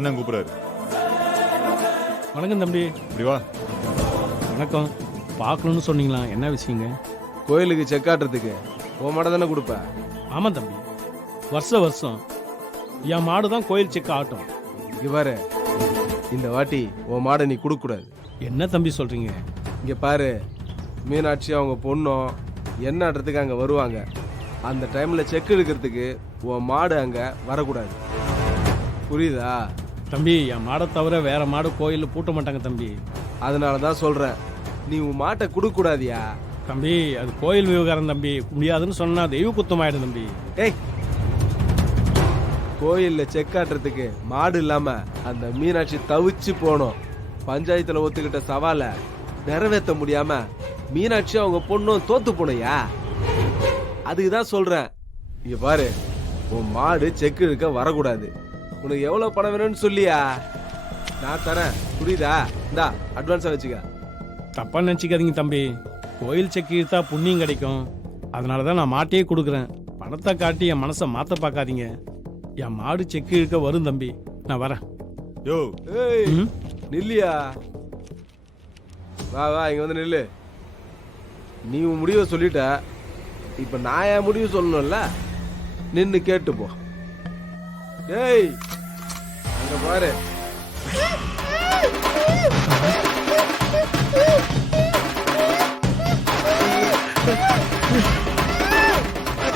அண்ணன் கூப்பிடுறாரு. வணக்கம் தம்பி. இப்படி வா. வணக்கம். பார்க்கணும்னு சொன்னீங்களா, என்ன விஷயங்க? கோயிலுக்கு செக் ஆட்டுறதுக்கு உன் மாடை தானே கொடுப்ப? ஆமாம் தம்பி, வருஷம் என் மாடு தான் கோயில் செக் ஆட்டும். இங்க பாரு, இந்த வாட்டி உன் மாடை நீ கொடுக்க கூடாது. என்ன தம்பி சொல்றீங்க? இங்க பாரு, மீனாட்சி அவங்க பொண்ணும் என்ன ஆட்டுறதுக்கு அங்க வருவாங்க. அந்த டைம்ல செக் எடுக்கிறதுக்கு உன் மாடு அங்க வரக்கூடாது. புரியுதா? தம்பி, என் மாடை தவிர வேற மாடு கோயிலில் பூட்ட மாட்டாங்க தம்பி. அதனால தான் சொல்றேன், நீ உன் மாட்டை கொடுக்க கூடாதியா. தம்பி, அது கோயில் விவகாரம் தம்பி. முடியாதுன்னு சொன்னா தெய்வ குத்தம் ஆயிடும் தம்பி. ஏய், கோயில்ல செக் ஆட்டுறதுக்கு மாடு இல்லாம அந்த மீனாட்சி தவிச்சு போனோம். பஞ்சாயத்துல ஒத்துக்கிட்ட சவாலை நிறைவேற்ற முடியாம மீனாட்சி அவங்க பொண்ணும் தோத்து போனையா. அதுக்குதான் சொல்றேன், இங்க பாரு, உன் மாடு செக் எடுக்க வரக்கூடாது. உனக்கு எவ்வளவு பணம் வேணும்னு சொல்லியா, நான் தரேன். புரியுதா? இந்தா அட்வான்ஸா வச்சுக்க. தப்பா நினைச்சுக்காதீங்க தம்பி. கோயில் செக் இழுத்தா புண்ணியம் கிடைக்கும். அதனால தான் நான் மாட்டையே கொடுக்குறேன். பணத்தை காட்டி என் மனசை மாத்த பார்க்காதீங்க. என் மாடு செக் இழுக்க வரும் தம்பி. நான் வரேன். யோ, ஏய், ம்? நில்லியா. வா வா, இங்க வந்து நில்லு. நீ உன் முடிவை சொல்லிட்ட, இப்ப நான் என் முடிவு சொல்லணும்ல. நின்னு கேட்டு போ. ஏய், அங்க பாரு.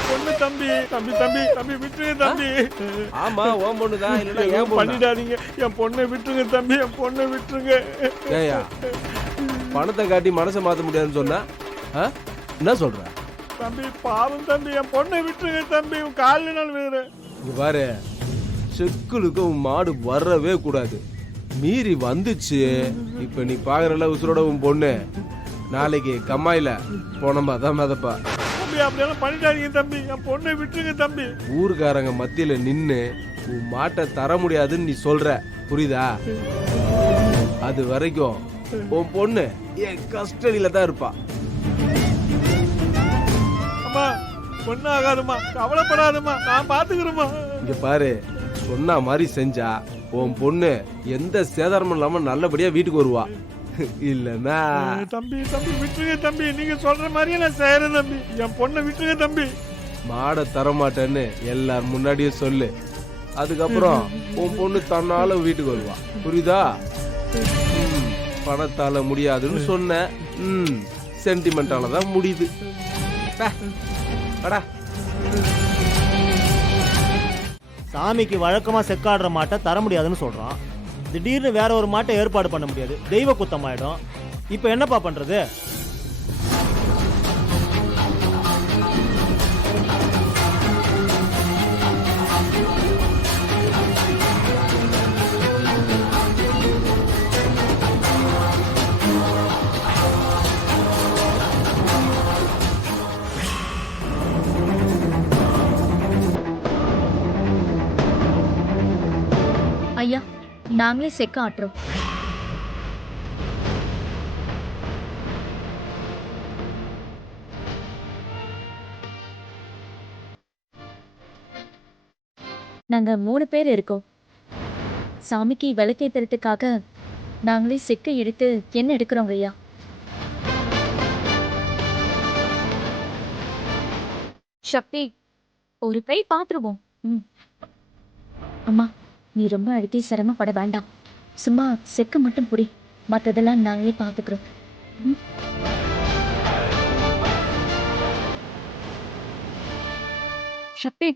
பொண்ணு தம்பி, தம்பி தம்பி தம்பி விட்டுருங்க தம்பி. ஆமா, உன் பொண்ணுதான், இல்லைன்னா என் பொண்ணு. பண்ணிடாதீங்க, என் பொண்ணை விட்டுருங்க தம்பி, என் பொண்ணை விட்டுருங்க. ஏயா, பணத்தை காட்டி மனசை மாத்த முடியாதுன்னு சொன்னா என்ன சொல்ற? தம்பி பாவம் தம்பி, என் பொண்ணை விட்டுருங்க தம்பி. உன் காலில் நான் விழுறேன். இங்க பாரு, செக்குலுக்கு உன் மாடு வரவே கூடாது. மீறி வந்துச்சு, இப்ப நீ பாக்குறல உசுரோட உன் பொண்ணு நாளைக்கு கம்மாயில போனமா தான் மிதப்பா. தம்பி அப்படியெல்லாம் பண்ணிட்டாதீங்க தம்பி, என் பொண்ணை விட்டுருங்க தம்பி. ஊருக்காரங்க மத்தியில நின்னு உன் மாட்டை தர முடியாதுன்னு நீ சொல்ற, புரியுதா? அது வரைக்கும் உன் பொண்ணு என் கஸ்டடியில தான் இருப்பா. அம்மா, பொண்ணு ஆகாதுமா, கவலைப்படாதம்மா, நான் பாத்துக்கிறேம்மா. இங்க பாரு, சொன்ன மாதிரி செஞ்சா உன் பொண்ணு எந்த சேதாரமும் இல்லாம நல்லபடியா வீட்டுக்கு வருவா. இல்லன்னா தம்பி தம்பி விட்டுருங்க தம்பி. நீங்க சொல்ற மாதிரியே நான் செய்யறேன் தம்பி. என் பொண்ணை விட்டுருங்க தம்பி. மாடை தரமாட்டேன்னு எல்லார் முன்னாடியே சொல்லு. அதுக்கப்புறம் உன் பொண்ணு தன்னால வீட்டுக்கு வருவா, புரியுதா? பணத்தால முடியாதுன்னு சொன்ன, சென்டிமெண்டால தான் முடியுது. சாமிக்கு வழக்கமா செக்காடுற மாட்டை தர முடியாதுன்னு சொல்றான். திடீர்னு வேற ஒரு மாட்டை ஏற்பாடு பண்ண முடியாது, தெய்வ குத்தமாயிடும். இப்ப என்னப்பா பண்றது? ஐயா, நாங்களே செக்க ஆட்டுறோம். நாங்க 3 பேர் இருக்கோம். சாமிக்கு விளக்கேத்துறதுக்காக நாங்களே செக்க எடுத்து என்ன எடுக்கிறோங்க ஐயா. சக்தி, ஒரு கை பாத்துருவோம். அம்மா, நீ ரொம்ப அழுத்தி சிரமப்பட வேண்டாம். சும்மா செக்க மட்டும் புடி, மற்றதெல்லாம் நாங்களே பார்த்துக்கிறோம். சக்தி,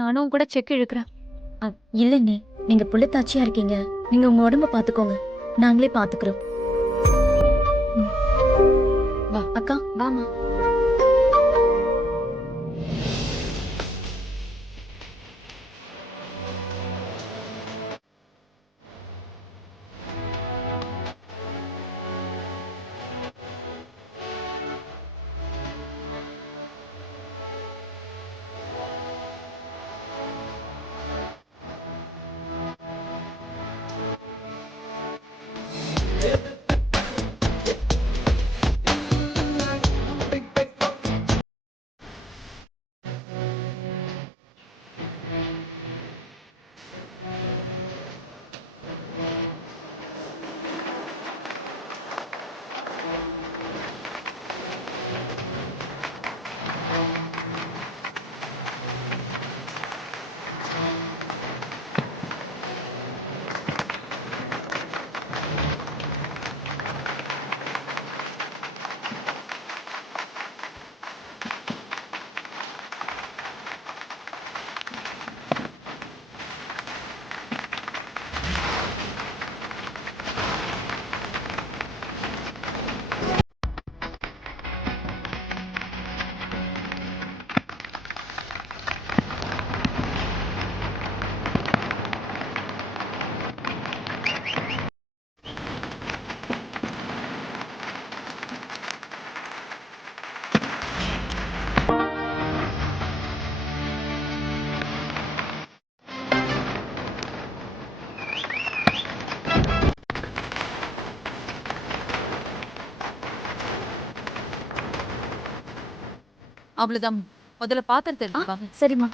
நானும் கூட செக் இழுக்கிறேன். இல்லைண்ணே, நீங்க புள்ளத்தாச்சியா இருக்கீங்க. நீங்க உங்க உடம்ப பாத்துக்கோங்க, நாங்களே பாத்துக்கிறோம். வா அக்கா, வாமா. அவ்வளவுதான். முதல்ல பாத்திரத்தை எடுத்து வாங்க. சரிம்மா